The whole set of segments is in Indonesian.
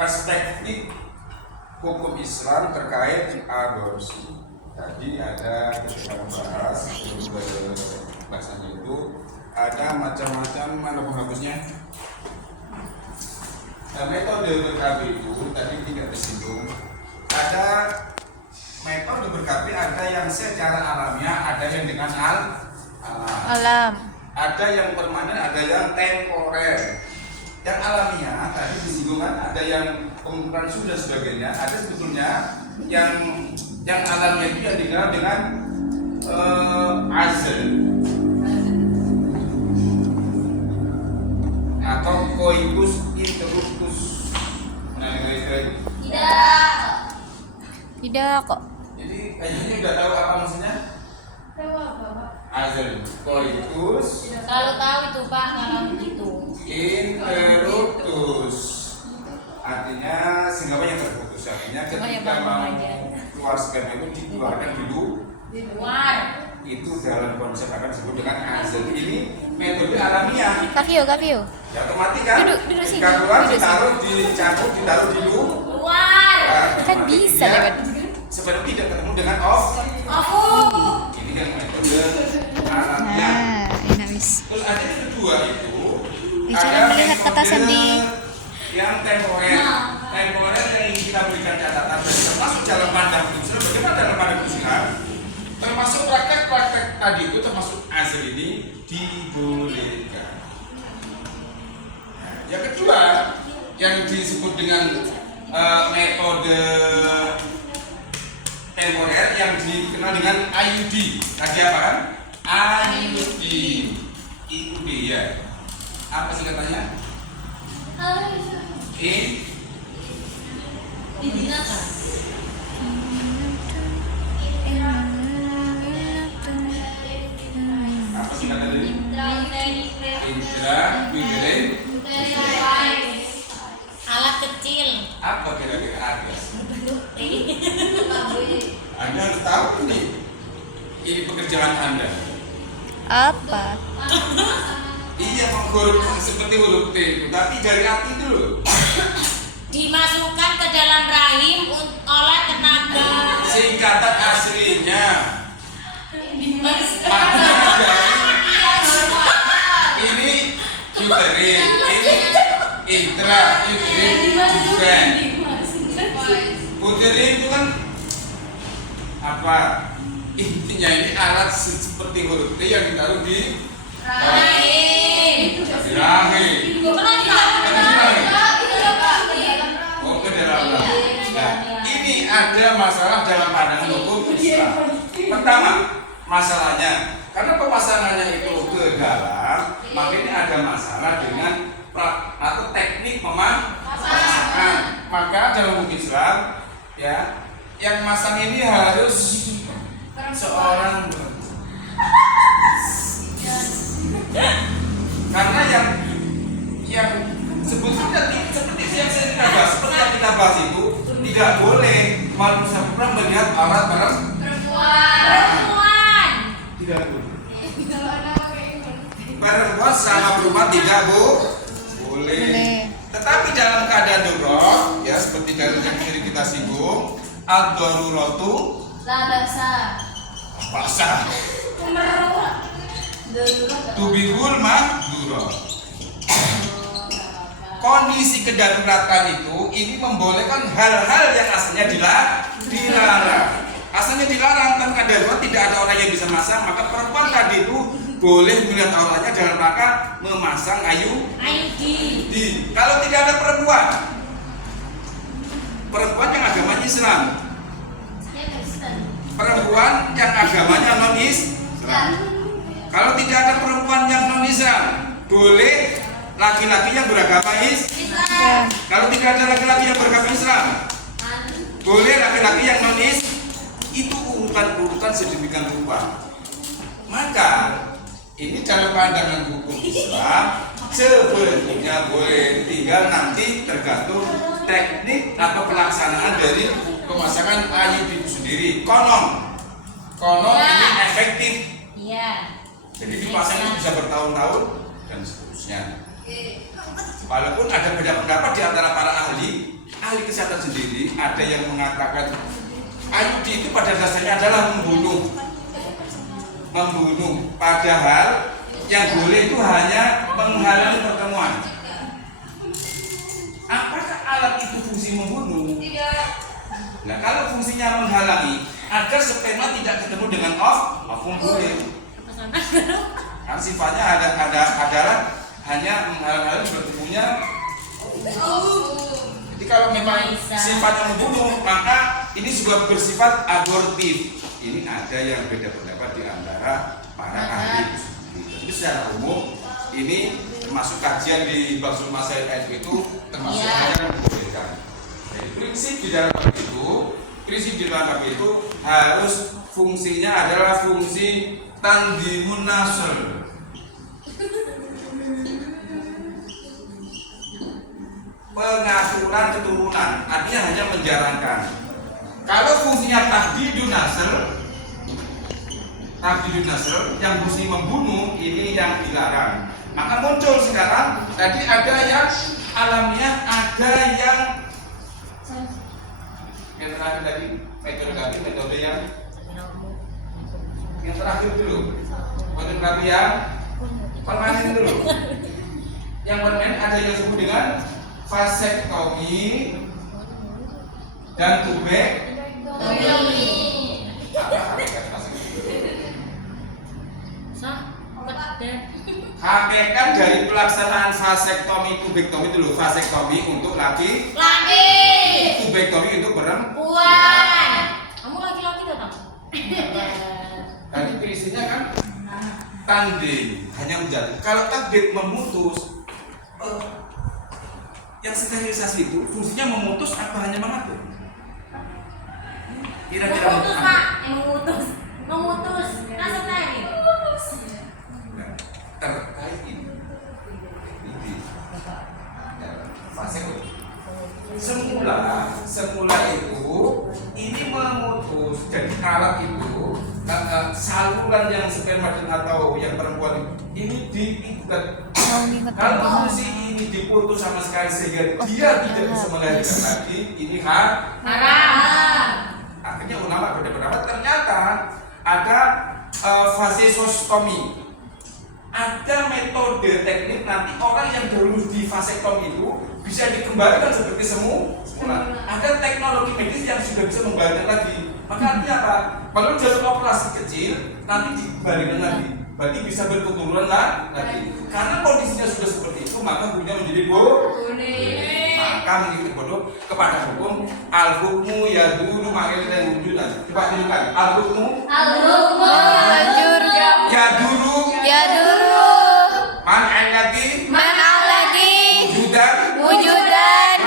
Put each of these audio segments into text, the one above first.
perspektif hukum Islam terkait aborsi. Tadi ada ketika membahas bahasanya itu ada macam-macam mana penghapusnya. Metode berKB itu tadi tidak disinggung. Ada metode berKB, ada yang secara alamiah, ada yang dengan alam. Ada yang permanen, ada yang temporer. Yang alamiah tadi disinggung kan, ada yang pengukuran suhu dan sebagainya. Ada sebetulnya yang alamiah itu yang dikenal dengan azal atau coitus interruptus. Pernah dengar istilah itu? Tidak kok. Jadi kayaknya udah tahu apa maksudnya? Tahu apa, Pak? Azal, coitus. Kalau tahu itu Pak, ngalamin itu. Interruptus. Artinya sengaja yang terputus. Artinya ketika mau keluar sperma itu dikeluarkan dulu. Di luar. Itu dalam konsep akan disebut dengan azal. Ini metode alamiah. Kafio. Ya otomatis kan? Duduk sini. Ketika keluar Duduk ditaruh, dicampur, ditaruh di luar. Kan bisa lewat. Sebenarnya tidak ketemu dengan off. Ini kan metode alamiah. Nah, ini habis. Terus ada yang kedua itu. Bicara Ada melihat kata metode Sandi. yang temporer. Temporer yang ingin kita berikan catatan dan termasuk dalam pandang Islam. Bagaimana dalam pandang Islam? Termasuk praktek-praktek tadi itu termasuk azal ini dibolehkan. Nah, yang kedua yang disebut dengan metode temporer yang dikenal dengan IUD. Tadi apa kan? IUD. IUD ya. Apa singkatannya? Digunakan. Apa singkatan ini? Intraviolent. Alat kecil. Apa kira-kira ada? Anda harus tahu nih. Ini pekerjaan Anda. Apa? Iya, huruf seperti huruf T itu, tapi dari arti itu loh. Dimasukkan ke dalam rahim oleh tenaga. Singkatan aslinya. Ini uterin, ini intra, uterin. Uterin itu kan apa? Intinya ini alat seperti huruf T yang ditaruh di Rahim. rahim. Oh, ke dalam rahim. Nah, ini ada masalah dalam pandangan hukum Islam. Pertama, masalahnya karena pemasangannya itu ke dalam, maka ini ada masalah dengan atau teknik pemasangan. Maka dalam hukum Islam, ya, yang masang ini harus seorang karena yang sebetulnya seperti yang kita bahas itu tidak boleh manusia pernah melihat aurat Perempuan. tidak boleh. Perempuan sama perempuan tidak boleh. Tetapi dalam keadaan darurat, ya seperti dalam yang kiri kita singgung, ad-daruratu basah. Tubihul mahdurat. Kondisi kedaruratan itu ini membolehkan hal-hal yang asalnya dilarang. Asalnya dilarang, kan darurat tidak ada orang yang bisa masang, maka perempuan tadi itu boleh melihat auratnya dalam rangka memasang IUD. Kalau tidak ada perempuan yang agamanya Islam, perempuan yang agamanya non-Islam. Kalau tidak ada perempuan yang non-Islam, boleh laki-laki yang beragama Islam. Kalau tidak ada laki-laki yang beragama Islam, boleh laki-laki yang non-Islam. Itu urutan sedemikian rupa. Maka ini dalam pandangan hukum Islam sebetulnya boleh, tinggal nanti tergantung teknik atau pelaksanaan dari pemasangan IUD itu sendiri. Konon ini efektif. Iya. Jadi dipasang bisa bertahun-tahun dan seterusnya. Walaupun ada beda pendapat di antara para ahli, ahli kesehatan sendiri ada yang mengatakan IUD itu pada dasarnya adalah membunuh. Padahal yang boleh itu hanya menghalangi pertemuan. Apakah alat itu fungsi membunuh? Tidak. Nah, kalau fungsinya menghalangi agar sperma tidak ketemu dengan ovum boleh. Karena sifatnya adalah hanya menghalang-halangi bertemunya. Jadi kalau memang sifatnya membunuh, maka ini juga bersifat abortif. Ini ada yang beda pendapat di antara para ahli. Jadi secara umum ini termasuk kajian di Baksul Masail itu termasuk yang dibolehkan. Jadi prinsip di dalam bab itu harus fungsinya adalah fungsi tandimun nasl. Pengaturan keturunan, artinya hanya menjalankan. Kalau fungsinya tahdidun nasl yang fungsi membunuh, ini yang dilarang. Maka muncul sekarang tadi ada yang alamiah, ada yang terakhir tadi metode yang terakhir dulu, metode yang permanen dulu. Yang permanen ada yang disebut dengan vasektomi dan tubektomi. Hakikat dari pelaksanaan vasektomi tubektomi dulu, vasektomi untuk laki, tubektomi untuk perempuan. Kamu laki-laki datang. Tadi prinsipnya kan tanding, hanya menjadi. Kalau takdir memutus, yang sterilisasi itu fungsinya memutus apa hanya mengatur? Kira-kira Memutus, Pak. Memutus. Langsung tadi. Terkait ini fase semula itu ini memutus. Jadi alat itu saluran yang sperma atau yang perempuan ini diikat. Kalau fungsi ini diputus sama sekali sehingga dia tidak bisa melahirkan lagi, ini haram. Akhirnya ulama berpendapat ternyata ada vasesostomi. Ada metode teknik nanti orang yang dulu di vasektomi itu bisa dikembalikan seperti semula. Ada teknologi medis yang sudah bisa membalikan lagi. Maka artinya apa? Kalau jalur operasi kecil nanti dikembalikan lagi. Berarti bisa berketurunan lagi. Karena kondisinya sudah seperti itu, maka hukumnya menjadi boleh. Maka mengikuti bodoh kepada hukum al-hukmu yaduru ma'il dan wujudan. Coba tunjukkan al-hukmu yaduru man alladhi wujudan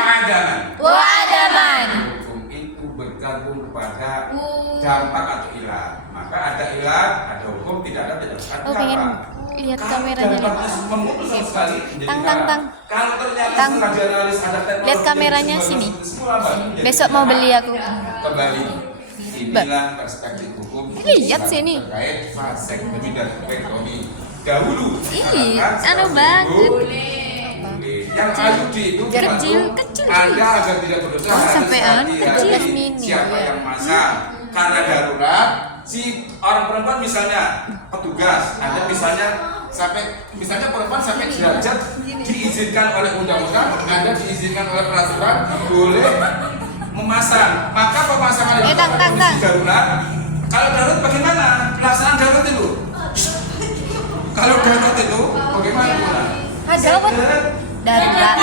wa'adaman. Hukum itu bergantung kepada dampak atau ilah. Maka ada ilah, ada hukum, tidak ada tidak. pengen lihat kameranya nih. Memutus sama sekali. Tang. Kalau ternyata Tang. setelah dianalisis ada teknologi Lihat kameranya yang sini. semula, menjadi Besok mau beli aku. Kembali. Inilah perspektif hukum Lihat sini. terkait vasektomi dan tubektomi. Dahulu Ih, mengatakan anu seperti banget. itu, boleh. Yang IUD itu Kecil, membantu kecil. Anda agar tidak berdosa. Oh, sampai anu, hati-hati kecil. Mini, siapa ya. yang masang. Karena darurat, si orang perempuan misalnya petugas, Anda misalnya perempuan sampai derajat diizinkan oleh undang-undang, Anda diizinkan oleh peraturan boleh memasang. Maka pemasangan itu Tang. kondisi darurat. Kalau darurat bagaimana? Pelaksanaan darurat itu. Kalau darurat itu bagaimana? Darurat.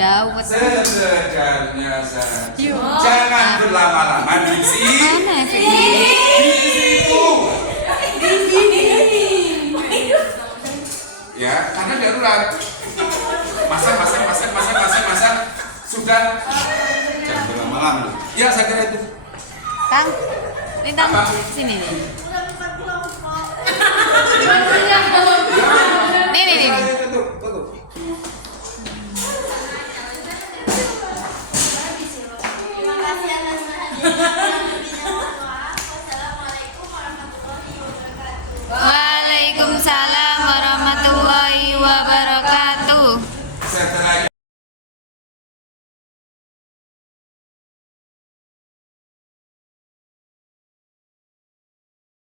Dawet. Sejajarnya saja. Yuk. Jangan berlama-lama di sini. Mana sih? Di situ. Ya, karena darurat. Masang. Sudah. Jangan berlama-lama. Ya, saya kira itu. Tang. Ini Tang. Apa? Sini nih. Ya,